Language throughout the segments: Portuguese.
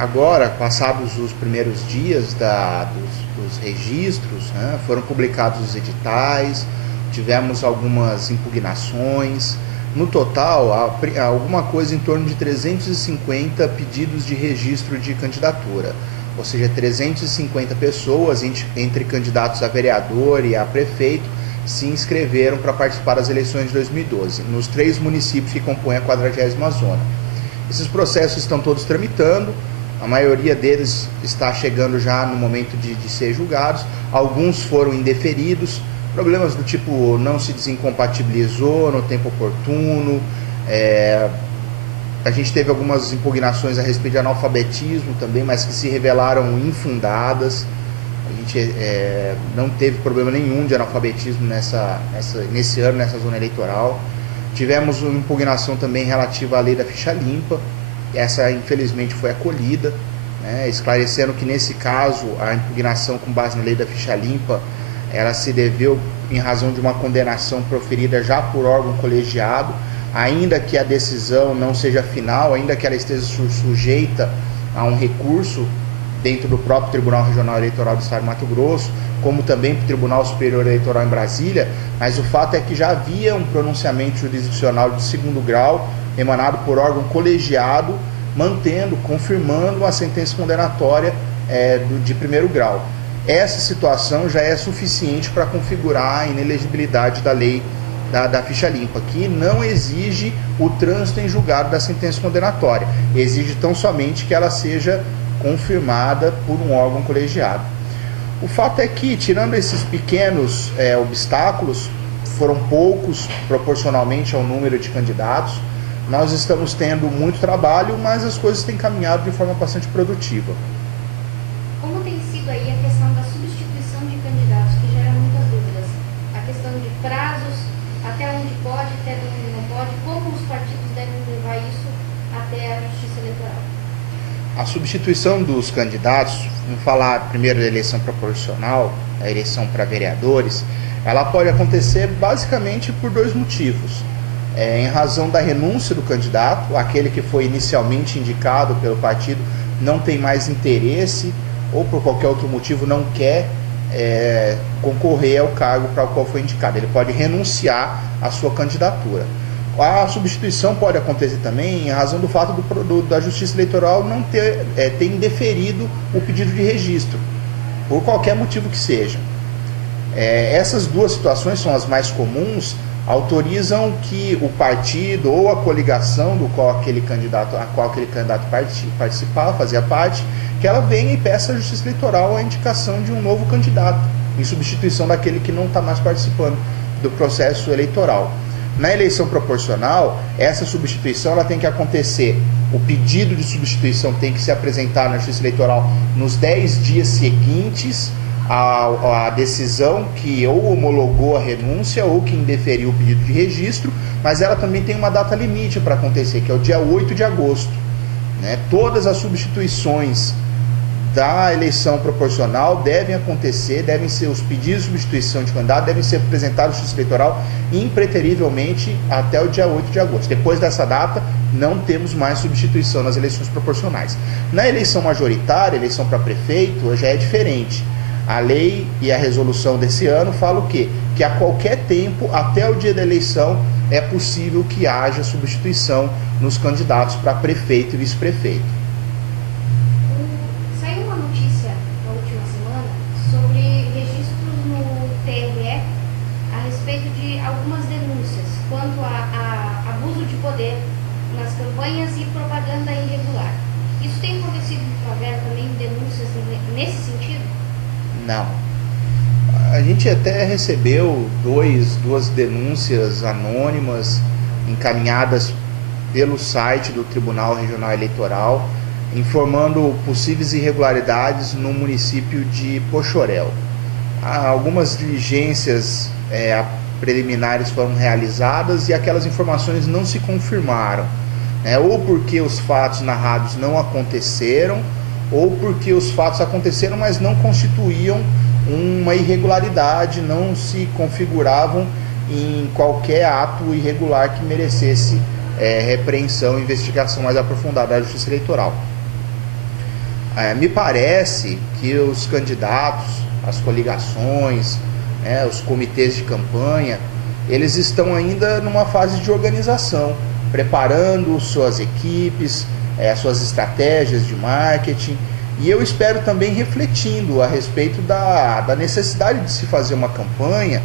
Agora, passados os primeiros dias dos registros, né, foram publicados os editais, tivemos algumas impugnações. No total, há alguma coisa em torno de 350 pedidos de registro de candidatura, ou seja, 350 pessoas, entre candidatos a vereador e a prefeito, se inscreveram para participar das eleições de 2012, nos 3 municípios que compõem a 40ª zona. Esses processos estão todos tramitando, a maioria deles está chegando já no momento de ser julgados, alguns foram indeferidos, problemas do tipo não se desincompatibilizou no tempo oportuno, a gente teve algumas impugnações a respeito de analfabetismo também, mas que se revelaram infundadas. A gente não teve problema nenhum de analfabetismo nesse ano, nessa zona eleitoral. Tivemos uma impugnação também relativa à lei da ficha limpa, essa infelizmente foi acolhida, né, esclarecendo que nesse caso a impugnação com base na lei da ficha limpa, ela se deveu em razão de uma condenação proferida já por órgão colegiado, ainda que a decisão não seja final, ainda que ela esteja sujeita a um recurso dentro do próprio Tribunal Regional Eleitoral do Estado de Mato Grosso, como também para o Tribunal Superior Eleitoral em Brasília, mas o fato é que já havia um pronunciamento jurisdicional de 2º grau, emanado por órgão colegiado, confirmando a sentença condenatória de 1º grau. Essa situação já é suficiente para configurar a inelegibilidade da lei da ficha limpa, que não exige o trânsito em julgado da sentença condenatória, exige tão somente que ela seja confirmada por um órgão colegiado. O fato é que, tirando esses pequenos obstáculos, foram poucos proporcionalmente ao número de candidatos, nós estamos tendo muito trabalho, mas as coisas têm caminhado de forma bastante produtiva. Como tem sido aí a questão da substituição de candidatos, que gera muitas dúvidas? A questão de prazos, até onde pode, até onde não pode, como os partidos devem levar isso até a Justiça Eleitoral? A substituição dos candidatos, vamos falar primeiro da eleição proporcional, a eleição para vereadores, ela pode acontecer basicamente por 2 motivos. Em razão da renúncia do candidato, aquele que foi inicialmente indicado pelo partido não tem mais interesse ou por qualquer outro motivo não quer concorrer ao cargo para o qual foi indicado. Ele pode renunciar à sua candidatura. A substituição pode acontecer também em razão do fato da Justiça Eleitoral não ter indeferido o pedido de registro, por qualquer motivo que seja. Essas 2 situações são as mais comuns, autorizam que o partido ou a coligação a qual aquele candidato participar, fazia parte, que ela venha e peça à Justiça Eleitoral a indicação de um novo candidato, em substituição daquele que não está mais participando do processo eleitoral. Na eleição proporcional, essa substituição ela tem que acontecer, o pedido de substituição tem que se apresentar na Justiça Eleitoral nos 10 dias seguintes a decisão que ou homologou a renúncia ou que indeferiu o pedido de registro, mas ela também tem uma data limite para acontecer, que é o dia 8 de agosto. Né? Todas as substituições da eleição proporcional devem acontecer, devem ser os pedidos de substituição de candidato, devem ser apresentados à Justiça Eleitoral impreterivelmente até o dia 8 de agosto. Depois dessa data, não temos mais substituição nas eleições proporcionais. Na eleição majoritária, eleição para prefeito, já é diferente. A lei e a resolução desse ano falam o quê? Que a qualquer tempo, até o dia da eleição, é possível que haja substituição nos candidatos para prefeito e vice-prefeito. Saiu uma notícia na última semana sobre registros no TRE a respeito de algumas denúncias quanto a abuso de poder nas campanhas e propaganda irregular. Isso tem acontecido em Favela também, denúncias nesse sentido? Não. A gente até recebeu duas denúncias anônimas encaminhadas pelo site do Tribunal Regional Eleitoral, informando possíveis irregularidades no município de Poxoréu. Algumas diligências preliminares foram realizadas e aquelas informações não se confirmaram, ou porque os fatos narrados não aconteceram, ou porque os fatos aconteceram, mas não constituíam uma irregularidade, não se configuravam em qualquer ato irregular que merecesse repreensão e investigação mais aprofundada da Justiça Eleitoral. Me parece que os candidatos, as coligações, os comitês de campanha, eles estão ainda numa fase de organização, preparando suas equipes, suas estratégias de marketing, e eu espero também refletindo a respeito da necessidade de se fazer uma campanha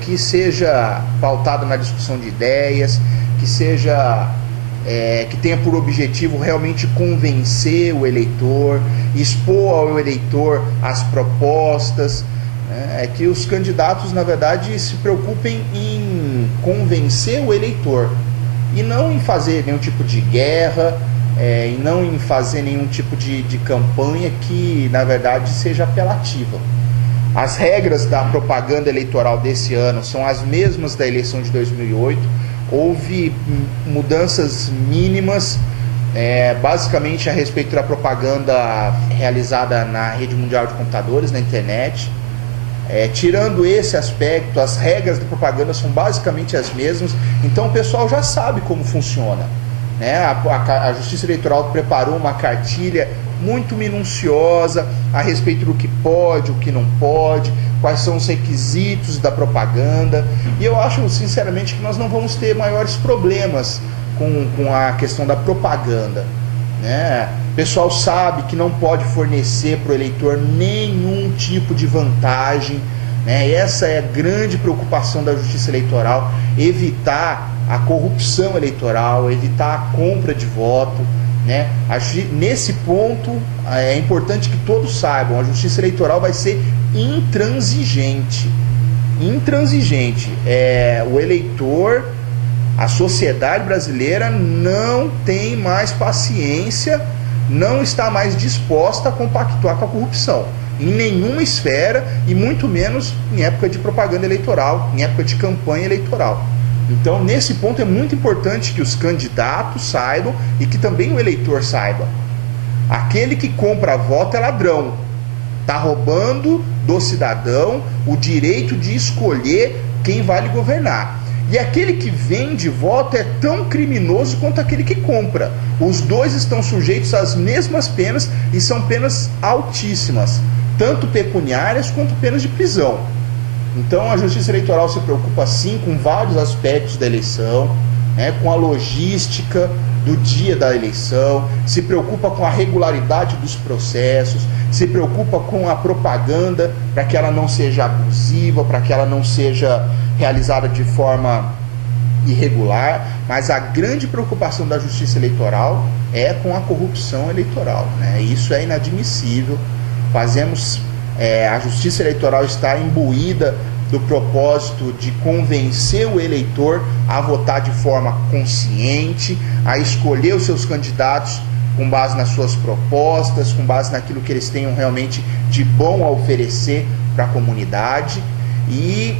que seja pautada na discussão de ideias, que tenha por objetivo realmente convencer o eleitor, expor ao eleitor as propostas, que os candidatos, na verdade, se preocupem em convencer o eleitor e não em fazer nenhum tipo de guerra, e não em fazer nenhum tipo de campanha que, na verdade, seja apelativa. As regras da propaganda eleitoral desse ano são as mesmas da eleição de 2008. Houve mudanças mínimas, basicamente a respeito da propaganda realizada na rede mundial de computadores, na internet. Tirando esse aspecto, as regras da propaganda são basicamente as mesmas, então o pessoal já sabe como funciona. A Justiça Eleitoral preparou uma cartilha muito minuciosa a respeito do que pode, o que não pode, quais são os requisitos da propaganda, e eu acho sinceramente que nós não vamos ter maiores problemas com a questão da propaganda. O pessoal sabe que não pode fornecer para o eleitor nenhum tipo de vantagem, essa é a grande preocupação da Justiça Eleitoral, evitar a corrupção eleitoral, evitar a compra de voto. Nesse ponto é importante que todos saibam, a Justiça Eleitoral vai ser intransigente. O eleitor, a sociedade brasileira não tem mais paciência, não está mais disposta a compactuar com a corrupção em nenhuma esfera, e muito menos em época de propaganda eleitoral, em época de campanha eleitoral. Então, nesse ponto é muito importante que os candidatos saibam e que também o eleitor saiba. Aquele que compra voto é ladrão, está roubando do cidadão o direito de escolher quem vai lhe governar. E aquele que vende voto é tão criminoso quanto aquele que compra. Os dois estão sujeitos às mesmas penas, e são penas altíssimas, tanto pecuniárias quanto penas de prisão. Então a Justiça Eleitoral se preocupa sim com vários aspectos da eleição, com a logística do dia da eleição, se preocupa com a regularidade dos processos, se preocupa com a propaganda para que ela não seja abusiva, para que ela não seja realizada de forma irregular, mas a grande preocupação da Justiça Eleitoral é com a corrupção eleitoral. Isso é inadmissível. A Justiça Eleitoral está imbuída do propósito de convencer o eleitor a votar de forma consciente, a escolher os seus candidatos com base nas suas propostas, com base naquilo que eles tenham realmente de bom a oferecer para a comunidade, e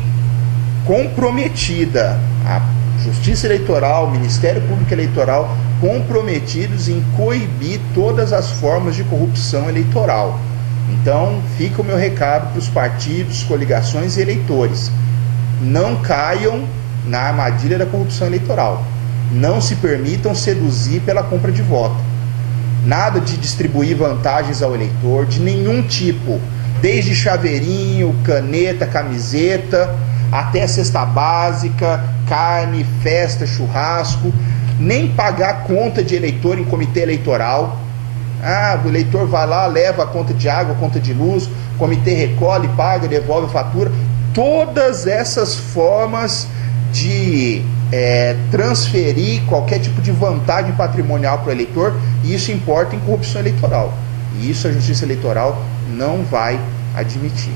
comprometida, a Justiça Eleitoral, o Ministério Público Eleitoral, comprometidos em coibir todas as formas de corrupção eleitoral. Então, fica o meu recado para os partidos, coligações e eleitores. Não caiam na armadilha da corrupção eleitoral. Não se permitam seduzir pela compra de voto. Nada de distribuir vantagens ao eleitor, de nenhum tipo. Desde chaveirinho, caneta, camiseta, até cesta básica, carne, festa, churrasco. Nem pagar conta de eleitor em comitê eleitoral. O eleitor vai lá, leva a conta de água, a conta de luz, o comitê recolhe, paga, devolve a fatura. Todas essas formas de transferir qualquer tipo de vantagem patrimonial para o eleitor, isso importa em corrupção eleitoral. E isso a Justiça Eleitoral não vai admitir.